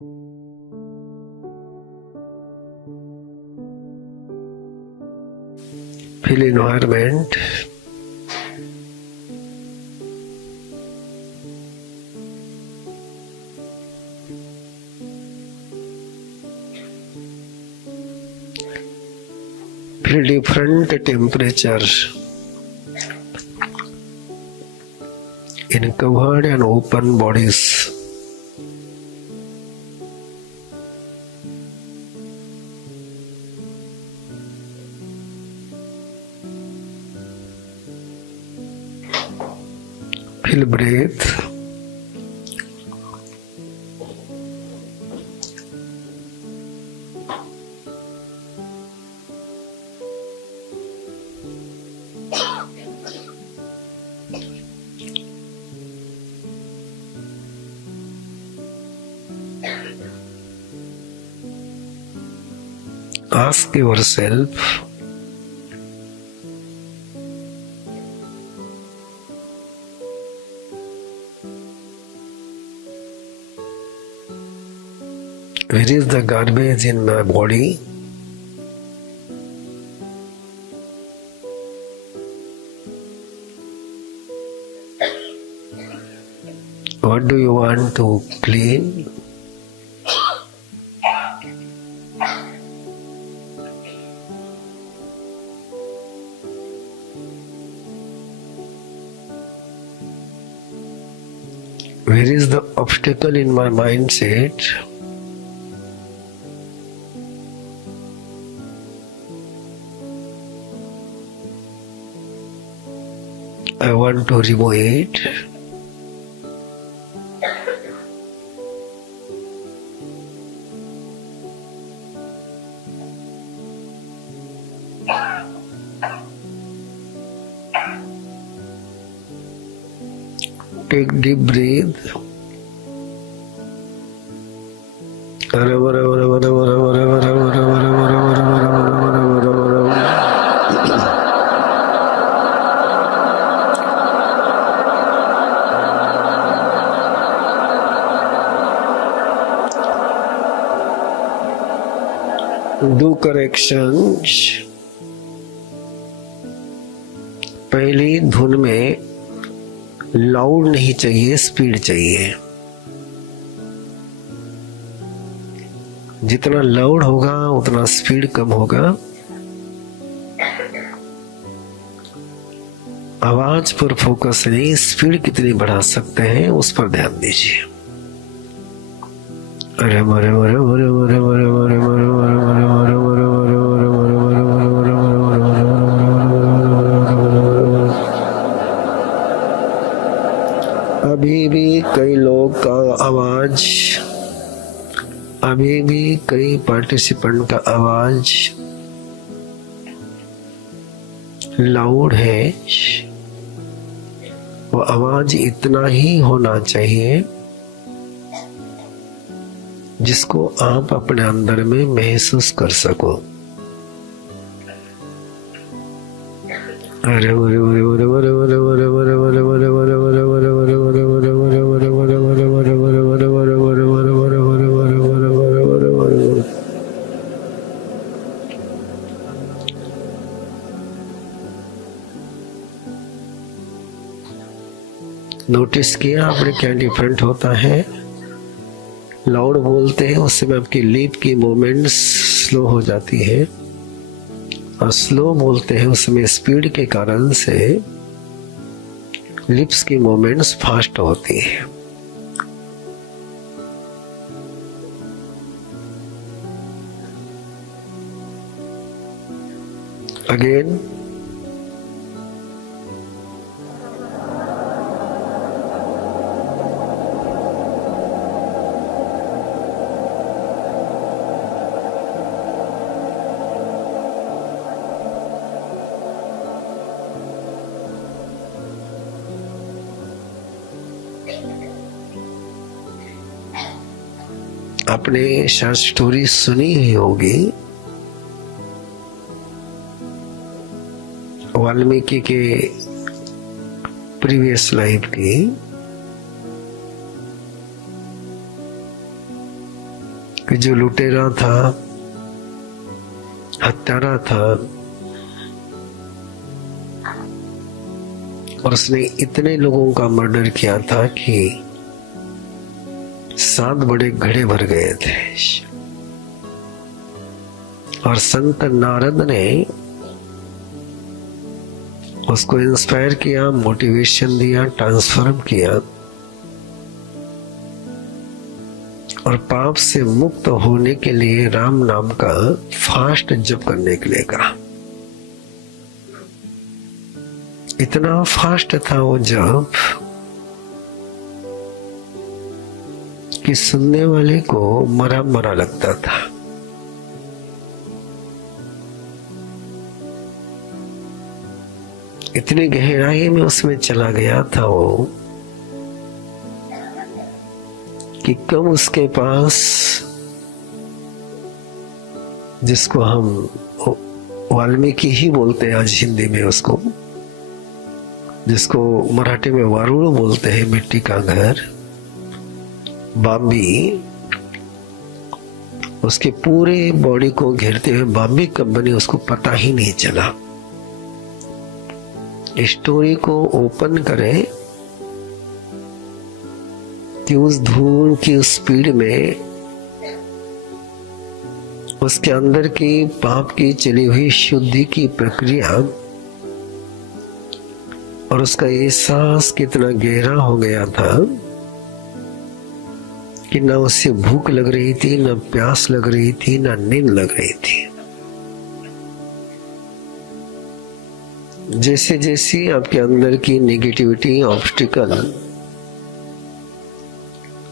Feel environment. Feel different temperature in covered and open bodies. Feel breath. Ask yourself, where is the garbage in my body? What do you want to clean? Where is the obstacle in my mindset? I want to remove it. Take deep breath. Do corrections. पहली धुन में loud नहीं चाहिए, speed चाहिए। जितना loud होगा उतना speed कम होगा। आवाज पर फोकस नहीं, स्पीड कितनी बढ़ा सकते हैं उस पर ध्यान दीजिए। अरे मरे मरे मरे मरे मरे मरे मरे मरे मरे मरे मरे अभी भी कई लोग का आवाज, अभी भी कई पार्टिसिपेंट का आवाज लाउड है। वो आवाज इतना ही होना चाहिए जिसको आप अपने अंदर में महसूस कर सको। अरे अरे अरे अरे अरे अरे अरे अरे अरे अरे अरे अरे नोटिस किया आपने क्या डिफरेंट होता है? लाउड बोलते हैं उस समय आपकी लिप की मूवमेंट्स स्लो हो जाती है, और स्लो बोलते हैं उस समय स्पीड के कारण से लिप्स की मूवमेंट्स फास्ट होती है। अगेन आपने शायद स्टोरी सुनी ही होगी वाल्मीकि के प्रीवियस लाइफ की। कि जो लुटेरा था, हत्यारा था, और उसने इतने लोगों का मर्डर किया था कि 7 बड़े घड़े भर गए थे। और संत नारद ने उसको इंस्पायर किया, मोटिवेशन दिया, ट्रांसफॉर्म किया और पाप से मुक्त होने के लिए राम नाम का फास्ट जप करने के लिए कहा। इतना फास्ट था वो जप कि सुनने वाले को मरा मरा लगता था। इतनी गहराई में उसमें चला गया था वो कि कब उसके पास, जिसको हम वाल्मीकि ही बोलते हैं आज हिंदी में उसको, जिसको मराठी में वारुड़ बोलते हैं, मिट्टी का घर, बाम्बी, उसके पूरे बॉडी को घेरते हुए बाम्बी कब बनी उसको पता ही नहीं चला। स्टोरी को ओपन करें कि उस धूल की उस स्पीड में उसके अंदर की पाप की चली हुई शुद्धि की प्रक्रिया और उसका एहसास कितना गहरा हो गया था कि ना उसे भूख लग रही थी, ना प्यास लग रही थी, ना नींद लग रही थी। जैसे जैसे आपके अंदर की नेगेटिविटी, ऑब्स्टिकल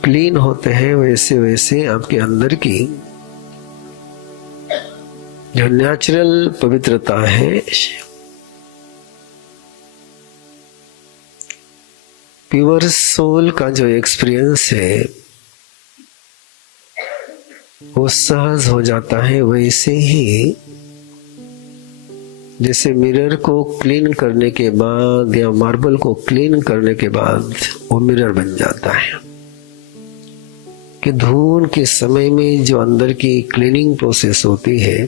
क्लीन होते हैं, वैसे वैसे आपके अंदर की जो नेचुरल पवित्रता है, प्योर सोल का जो एक्सपीरियंस है वो सहज हो जाता है। वैसे ही जैसे मिरर को क्लीन करने के बाद या मार्बल को क्लीन करने के बाद वो मिरर बन जाता है, कि धूल के समय में जो अंदर की क्लीनिंग प्रोसेस होती है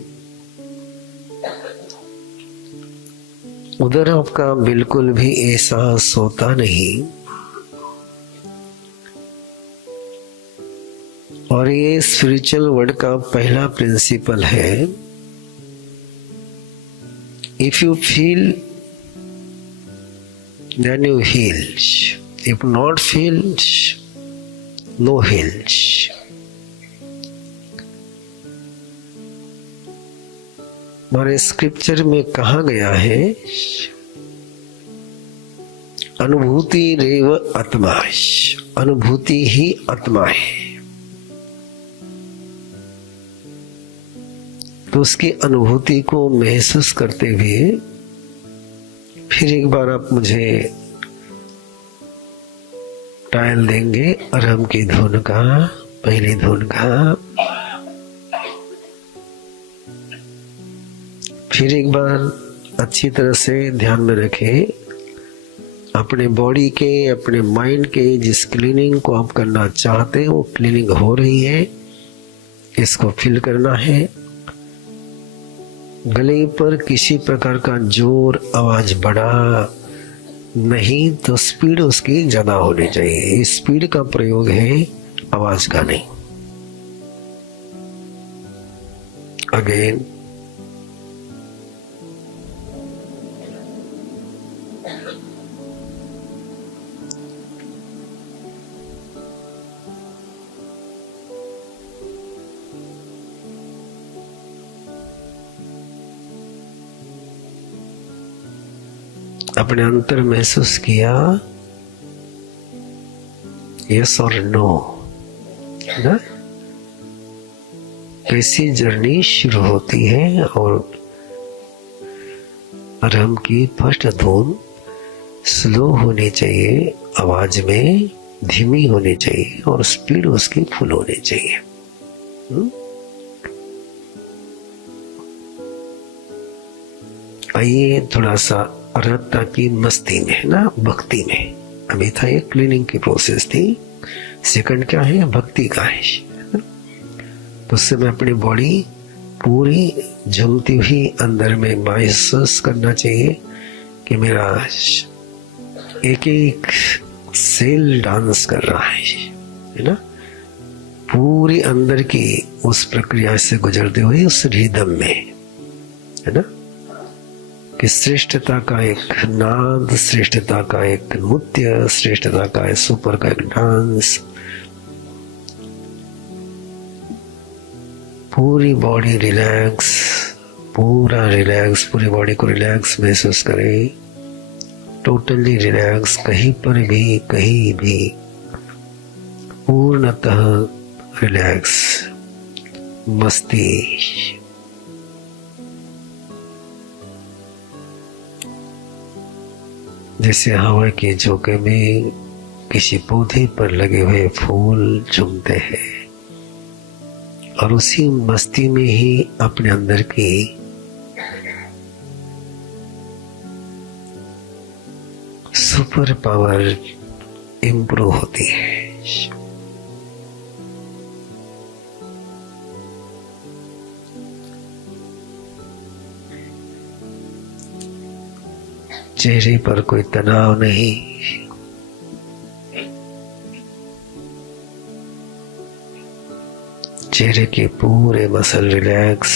उधर आपका बिल्कुल भी एहसास होता नहीं। और ये स्पिरिचुअल वर्ल्ड का पहला प्रिंसिपल है, if you feel then you heal, if not feel no heal। हमारे स्क्रिप्चर में कहा गया है अनुभूति रेव आत्मा, अनुभूति ही आत्मा है। तो उसकी अनुभूति को महसूस करते हुए फिर एक बार आप मुझे टाइल देंगे अरहम की धुन का, पहली धुन का। फिर एक बार अच्छी तरह से ध्यान में रखें अपने बॉडी के, अपने माइंड के जिस क्लीनिंग को आप करना चाहते हैं वो क्लीनिंग हो रही है, इसको फील करना है। गले पर किसी प्रकार का जोर, आवाज बढ़ा नहीं तो स्पीड उसकी ज्यादा होनी चाहिए। स्पीड का प्रयोग है, आवाज का नहीं। अगेन अपने अंतर महसूस किया, यस और नो ना, कैसी जर्नी शुरू होती है। और अरहम की फर्स्ट धुन स्लो होनी चाहिए, आवाज में धीमी होनी चाहिए और स्पीड उसकी फुल होनी चाहिए। आइए थोड़ा सा अरहता की मस्ती में है ना, भक्ति में। अभी था ये क्लीनिंग की प्रोसेस थी, सेकंड क्या है, भक्ति का है। तो उससे मैं अपनी बॉडी पूरी झूमती हुई अंदर में महसूस करना चाहिए कि मेरा एक एक सेल डांस कर रहा है ना, पूरी अंदर की उस प्रक्रिया से गुजरते हुए उस रिदम में, है ना, कि श्रेष्ठता का एक नाद, श्रेष्ठता का एक नृत्य, श्रेष्ठता का एक सुपर का एक डांस, पूरी बॉडी रिलैक्स, पूरा रिलैक्स, पूरी बॉडी को रिलैक्स महसूस करें, टोटली रिलैक्स, कहीं भी पूर्णतः रिलैक्स, मस्ती। जैसे हवा के झोंके में किसी पौधे पर लगे हुए फूल झूमते हैं, और उसी मस्ती में ही अपने अंदर की सुपर पावर इम्प्रूव होती है। चेहरे पर कोई तनाव नहीं, चेहरे के पूरे मसल रिलैक्स,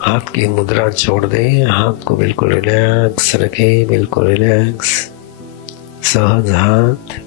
हाथ की मुद्रा छोड़ दें, हाथ को बिल्कुल रिलैक्स रखें, बिल्कुल रिलैक्स, सहज हाथ।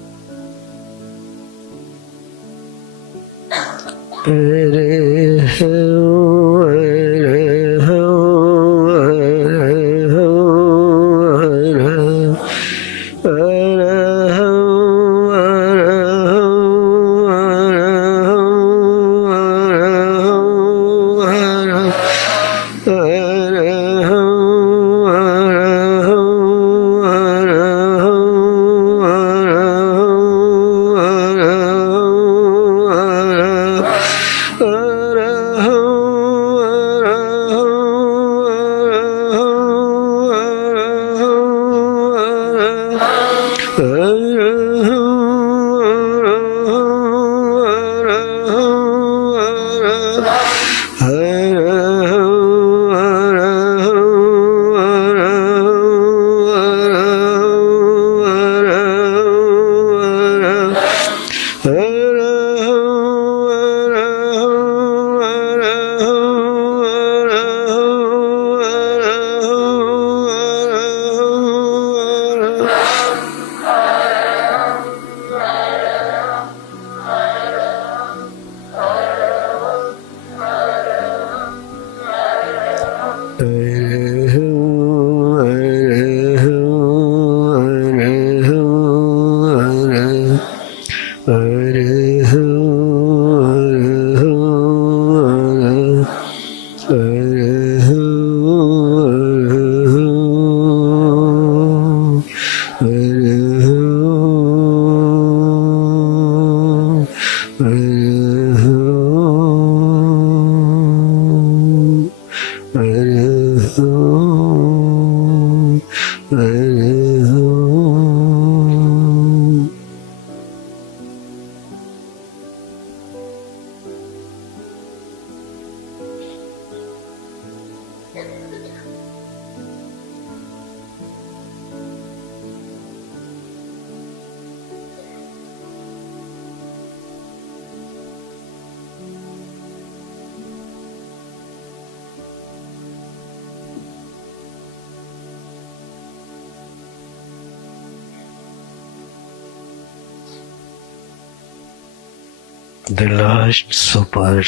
The last super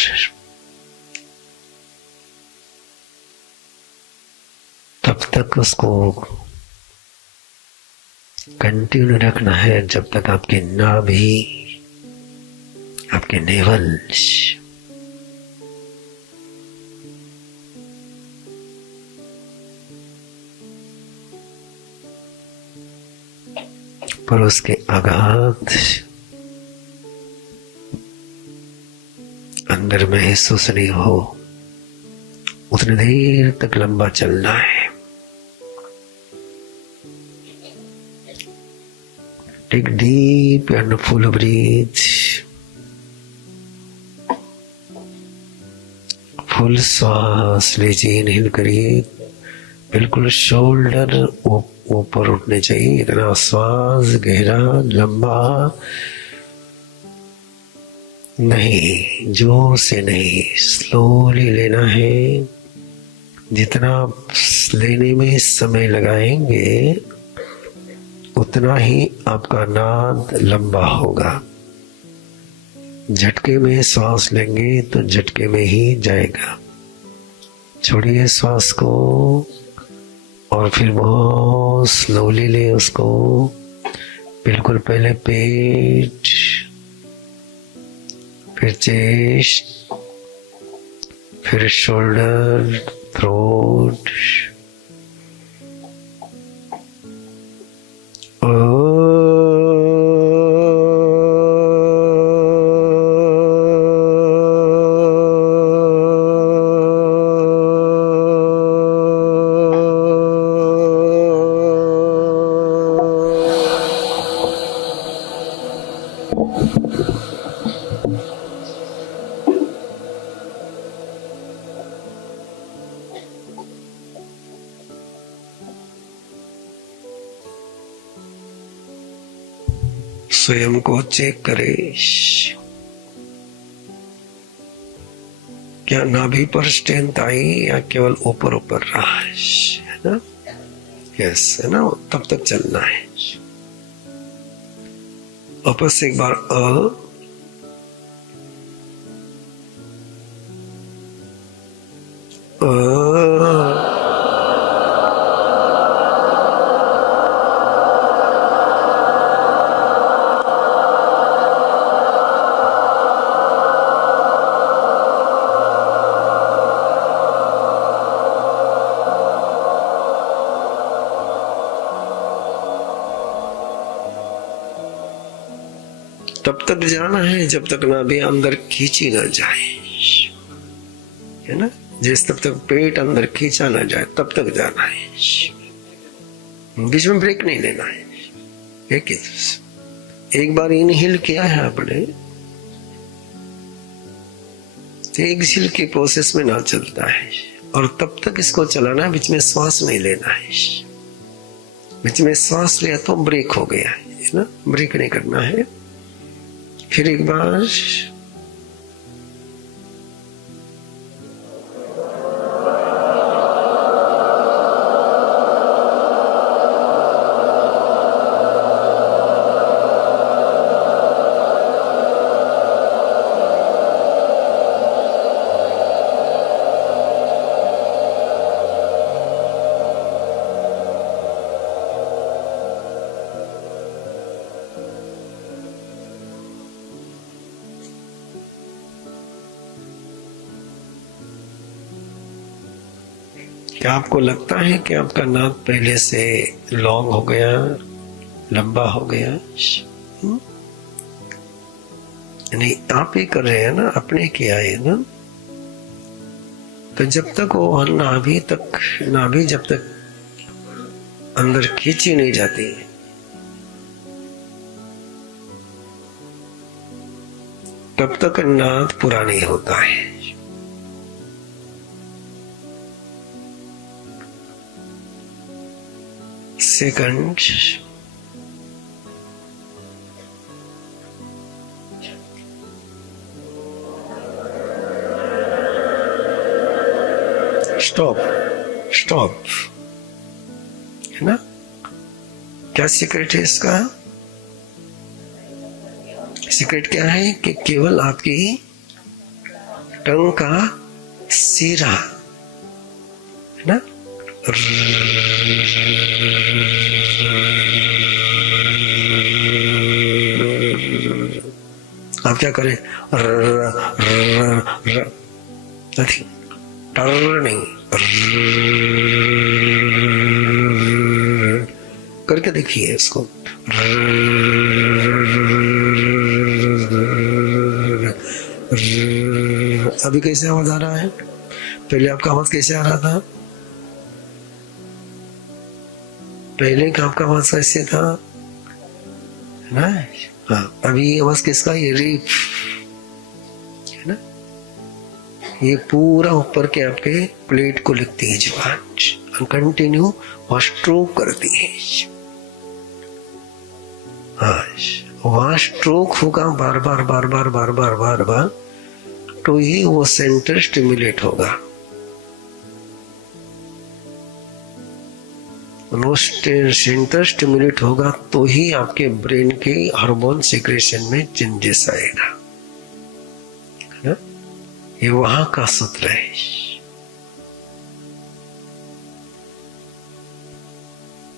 तब तक उसको कंटिन्यू रखना है जब तक आपकी नाभि, आपके नेवल पर उसके आघात अंदर महसूस नहीं हो, उतनी देर तक लंबा चलना है। Take deep and full breath, full श्वास लीजिए, इनहेल करिए, बिल्कुल शोल्डर ऊपर उठने चाहिए, इतना श्वास गहरा लंबा नहीं, जोर से नहीं, स्लोली लेना है। जितना लेने में समय लगाएंगे उतना ही आपका नाद लंबा होगा। झटके में श्वास लेंगे तो झटके में ही जाएगा। छोड़िए श्वास को और फिर बहुत स्लोली ले उसको। बिल्कुल पहले पेट, फिर चेस्ट, फिर शोल्डर, थ्रोट। स्वयं को चेक करें, क्या नाभि पर स्ट्रेंथ आई या केवल ऊपर ऊपर रहा है ना? यस, है ना? तब तक चलना है। वापस एक बार तब तक जाना है जब तक नाभि अंदर खींची ना जाए, है ना? जिस तब तक पेट अंदर खींचा ना जाए तब तक जाना है। बीच में ब्रेक नहीं लेना है। एक बार इनहेल किया है आपने तो एक्सहेल की प्रोसेस में ना चलता है और तब तक इसको चलाना है। बीच में श्वास नहीं लेना है। बीच में श्वास लिया तो ब्रेक हो गया है ना? ब्रेक नहीं करना है। फिर एक बार क्या आपको लगता है कि आपका नाक पहले से लॉन्ग हो गया, लंबा हो गया? नहीं, आप ही कर रहे हैं ना, अपने किया है ना। तो जब तक वो नाभि जब तक अंदर खींची नहीं जाती तब तक नाद पूरा नहीं होता है। सेकंड, स्टॉप, है ना? क्या सीक्रेट है इसका? सीक्रेट क्या है कि केवल आपकी टंग का सिरा, है ना, आप क्या करें? नहीं, करके देखिए इसको। अभी कैसे आवाज आ रहा है? पहले आपका आवाज कैसे आ रहा था? पहले का आपका आवाज कैसे था? ना। हाँ, अभी ये आवाज किसका, ये रेप है ना, ये पूरा ऊपर के आपके प्लेट को लिखती है जुबान, कंटिन्यू वहां स्ट्रोक करती है। हाँ, वहां स्ट्रोक होगा बार बार बार बार बार बार बार बार, तो ही वो सेंटर स्टिमुलेट होगा। वो सेंटर स्टिमुलेट होगा तो ही आपके ब्रेन के हार्मोन सिक्रेशन में चेंजेस आएगा, है ना। ये वहां का सूत्र है।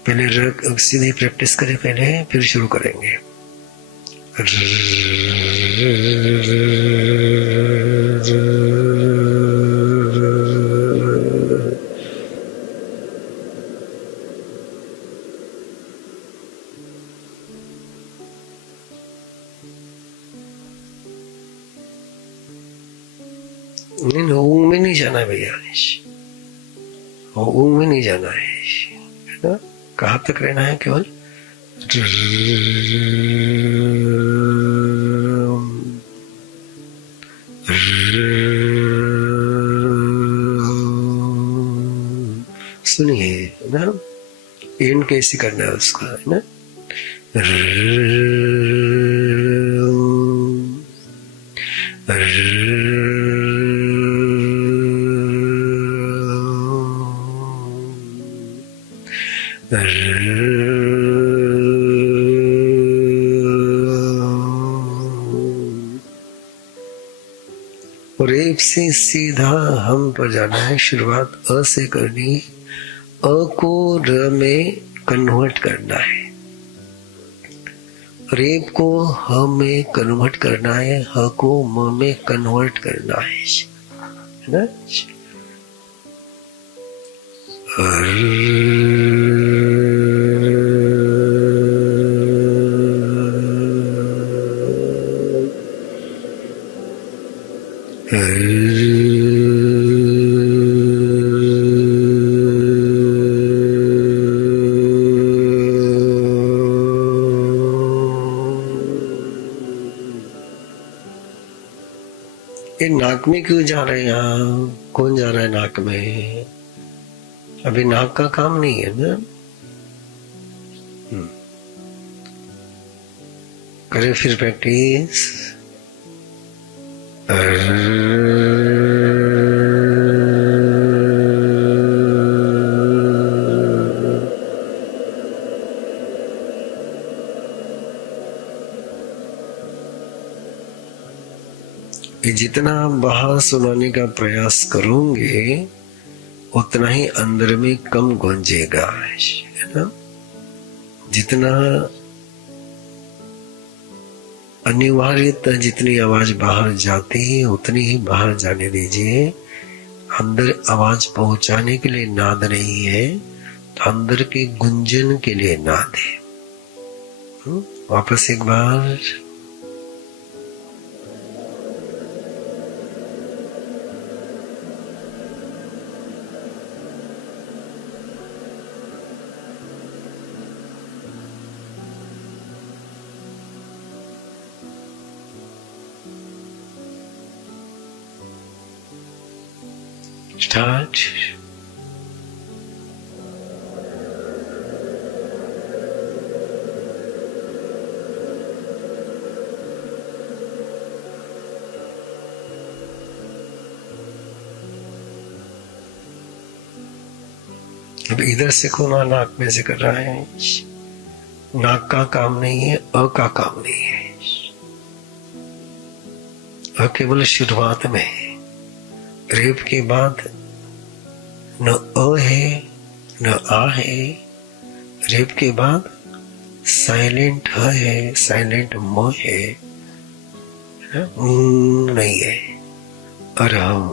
पहले सीधी प्रैक्टिस करें, पहले फिर शुरू करेंगे। नहीं, ऊंग में नहीं जाना है भैया, ऊंग में नहीं जाना है ना। कहाँ तक रहना है, केवल सुनिए ना, एंड कैसे करना है उसका, है ना। रेप से सीधा हम पर जाना है। शुरुआत अ से करनी, अ को र में कन्वर्ट करना है, रेप को ह में कन्वर्ट करना है, ह को म में कन्वर्ट करना है ना। ये नाक में क्यों जा रहे हैं, यहाँ कौन जा रहा है नाक में, अभी नाक का काम नहीं है ना। करें फिर प्रैक्टिस। जितना आप बाहर सुनाने का प्रयास करोगे उतना ही अंदर में कम गूंजेगा, है ना। जितना अनिवार्यता, जितनी आवाज बाहर जाती है उतनी ही बाहर जाने दीजिए। अंदर आवाज पहुंचाने के लिए नाद नहीं है, तो अंदर के गुंजन के लिए नाद है। वापस एक बार। Start. अब इधर से खोना नाक में से कर रहा है, नाक का काम नहीं है, अ का काम नहीं है। अ केवल शुरुआत में है, रेप के बाद न अ है न आ है, रेप के बाद साइलेंट ह है, साइलेंट म है, नहीं है। अरहम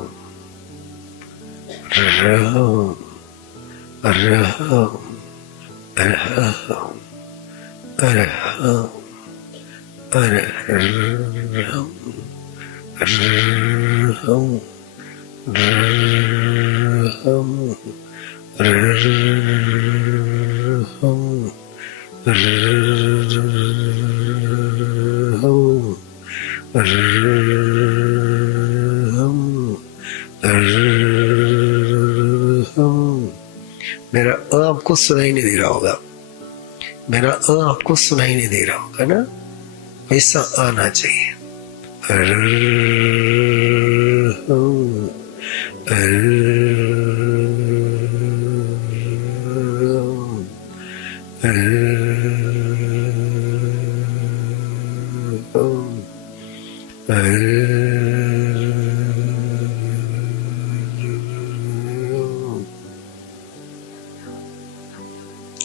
रहम अरहम अरहम अरहम अरहम अरहम Ram मेरा आपको सुनाई नहीं दे रहा होगा, मेरा आपको सुनाई नहीं दे रहा होगा ना, ऐसा आना चाहिए।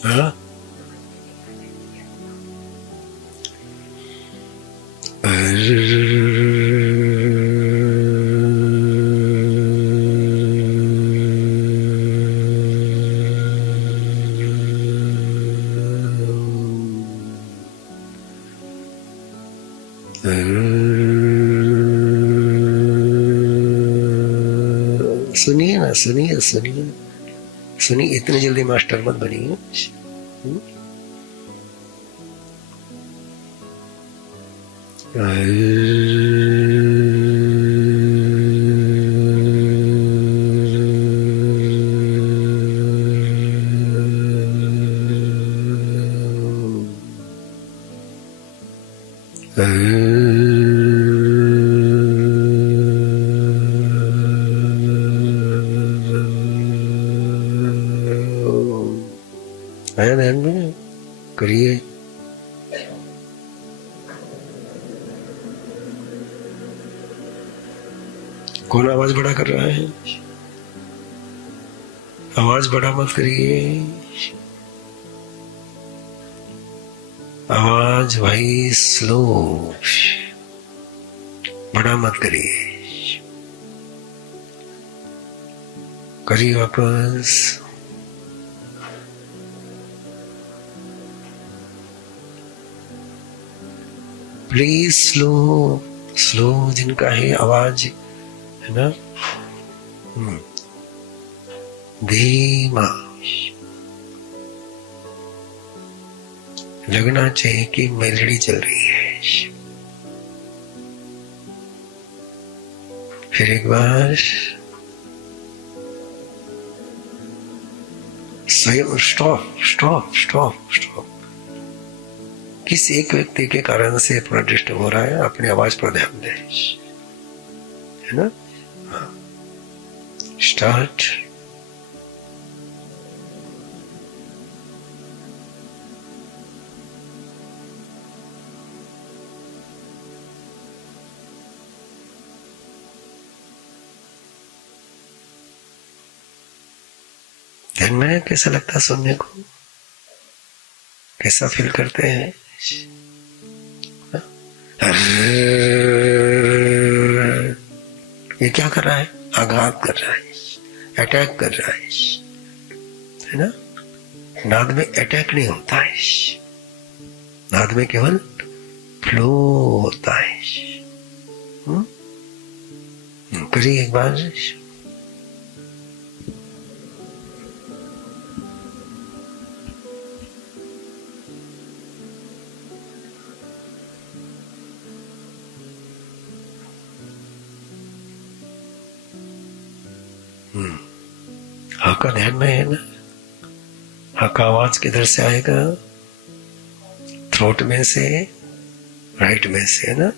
हाँ? सुनिए ना, सुनिए सुनिए सुनिए, इतनी जल्दी मास्टर मत बनिए। आया ध्यान में, करिए। कौन आवाज बड़ा कर रहा है? आवाज बड़ा मत करिए, आवाज भाई स्लो, बड़ा मत करिए। करिए वापस। प्लीज स्लो, स्लो जिनका है आवाज, है ना, धीमा लगना चाहिए कि मेलोडी चल रही है। फिर एक बार स्वयं स्टॉप स्टॉप स्टॉप स्टॉप। किस एक व्यक्ति के कारण से पूरा डिस्टर्ब हो रहा है, अपनी आवाज पर ध्यान दें, है ना। स्टार्ट। ध्यान में कैसा लगता है सुनने को, कैसा फील करते हैं? ये क्या कर रहा है? आघात कर रहा है, अटैक कर रहा है ना। नाद में अटैक नहीं होता है, नाद में केवल फ्लो होता है। करिए एक बार। हा का ध्यान में है ना, हा का आवाज किधर से आएगा? थ्रोट में से, राइट में से, है ना।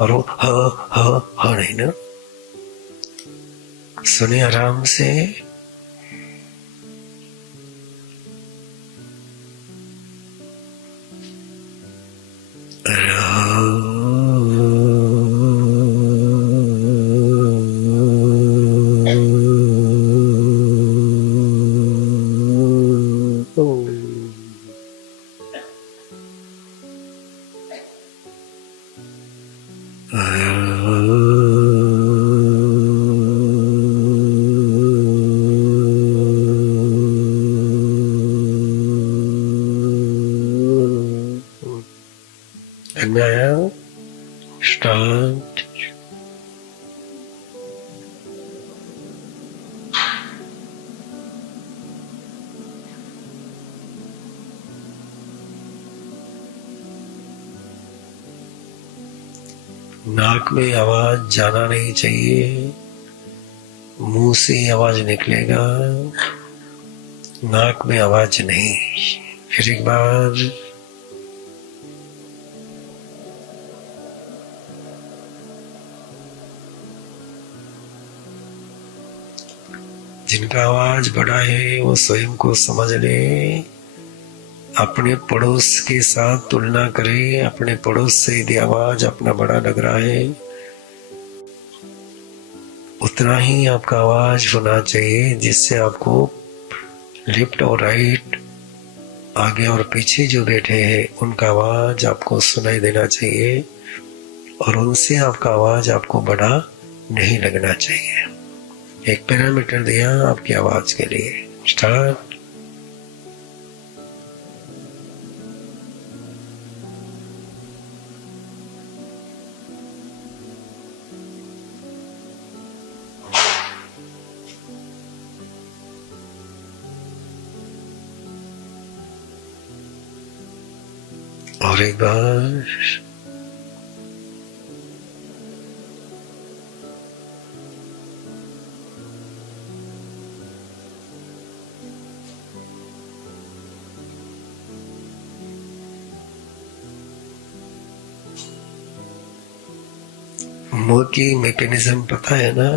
और वो ह नहीं ना, सुनिए आराम से। And now start. नाक में आवाज जाना नहीं चाहिए, मुंह से आवाज निकलेगा, नाक में आवाज नहीं। फिर एक बार जिनका आवाज बड़ा है वो स्वयं को समझ ले, अपने पड़ोस के साथ तुलना करे। अपने पड़ोस से यदि आवाज अपना बड़ा लग रहा है, उतना ही आपका आवाज होना चाहिए, जिससे आपको लेफ्ट और राइट, आगे और पीछे जो बैठे हैं उनका आवाज आपको सुनाई देना चाहिए, और उनसे आपका आवाज आपको बड़ा नहीं लगना चाहिए। एक पैरामीटर दिया आपकी आवाज के लिए। स्टार्ट। और एक बार मुंह की मैकेनिज्म पता है ना?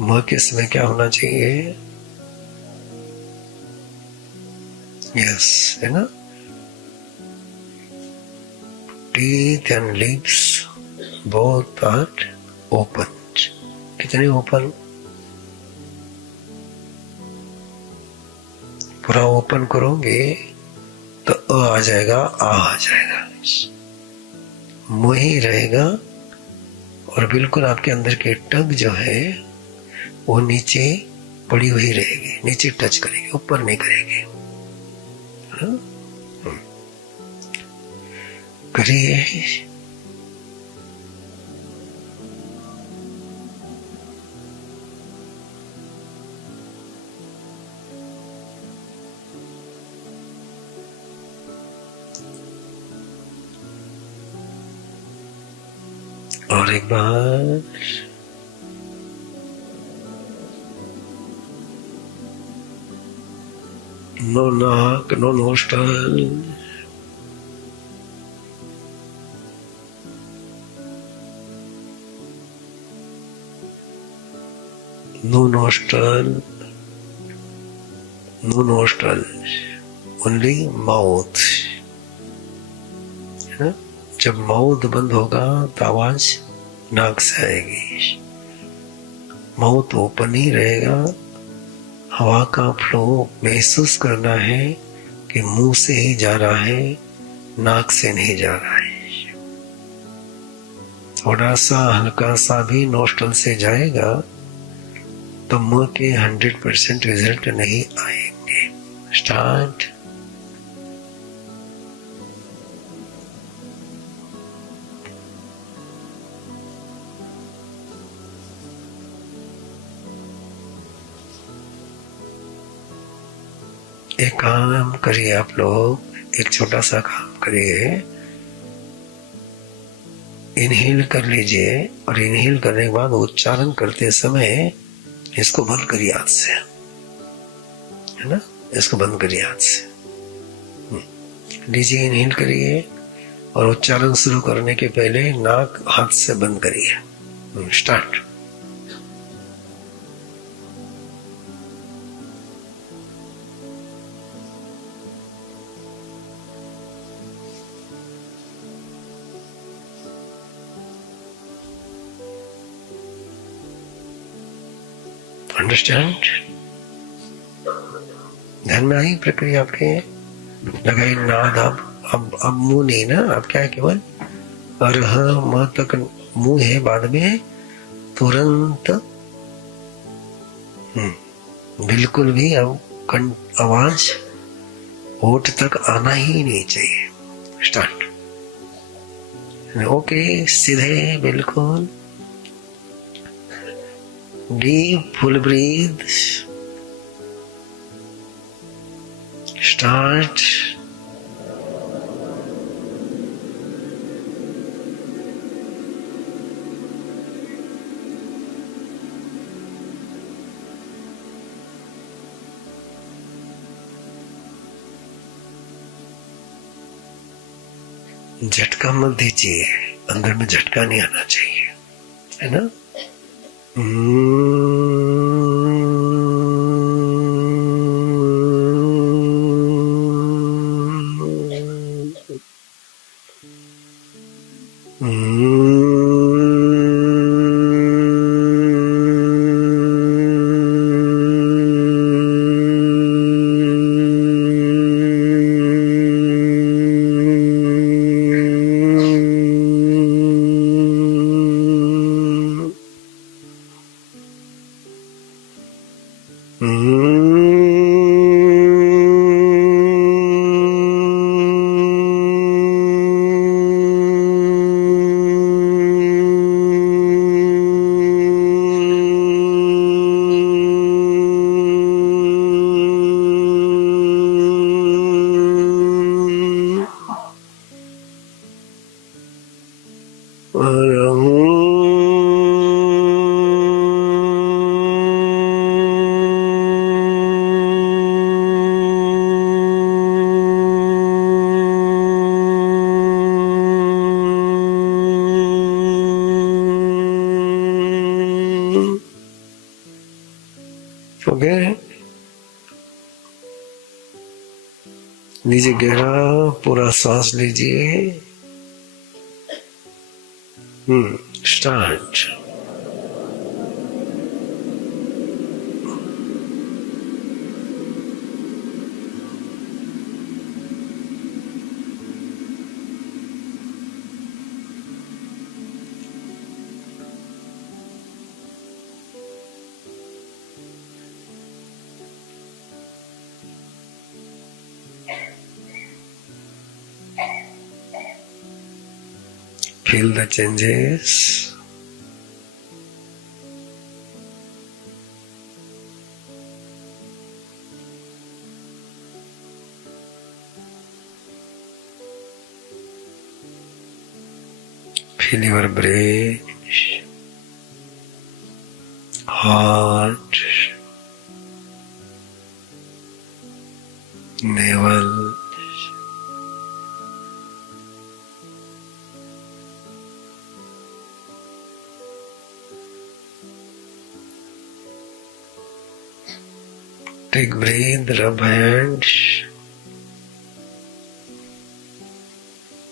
मुंह के समय क्या होना चाहिए? यस, है ना? Teeth and lips both are open. कितने ओपन? पूरा ओपन करोगे तो आ जाएगा, आ जाएगा, मुंह ही रहेगा, और बिल्कुल आपके अंदर के टंग जो है वो नीचे पड़ी हुई रहेगी, नीचे टच करेगी, ऊपर नहीं करेगी। करिए। और एक बार नो नाक, no nostril, no nostril, no nostril, only mouth. है ना? जब माउथ बंद होगा तो आवाज नाक से आएगी। माउथ ओपन ही रहेगा। हवा का फ्लो महसूस करना है कि मुंह से ही जा रहा है, नाक से नहीं जा रहा है। थोड़ा सा हल्का सा भी नोस्ट्रल से जाएगा तो मुंह के 100% रिजल्ट नहीं आएंगे। स्टार्ट। एक काम करिए आप लोग, एक छोटा सा काम करिए। इनहेल कर लीजिए, और इनहेल करने के बाद उच्चारण करते समय इसको बंद करिए हाथ से, है ना? इसको बंद करिए हाथ से। लीजिए, इनहेल करिए, और उच्चारण शुरू करने के पहले नाक हाथ से बंद करिए। स्टार्ट। अंडरस्टैंड? ध्यान में आई प्रक्रिया आपके? लगाई नाद। अब मुंह नहीं ना, अब क्या है, केवल और म तक मुंह है, बाद में तुरंत बिल्कुल भी अब आवाज होठ तक आना ही नहीं चाहिए। स्टार्ट। ओके, सीधे बिल्कुल। Deep, full breathe. Start. झटका मत दीजिए, अंदर में झटका नहीं आना चाहिए, है ना। ओके, लीजिए गहरा पूरा सांस लीजिए। Start. Feel the changes. Feel your breath, heart, navel, take breath, rub hands.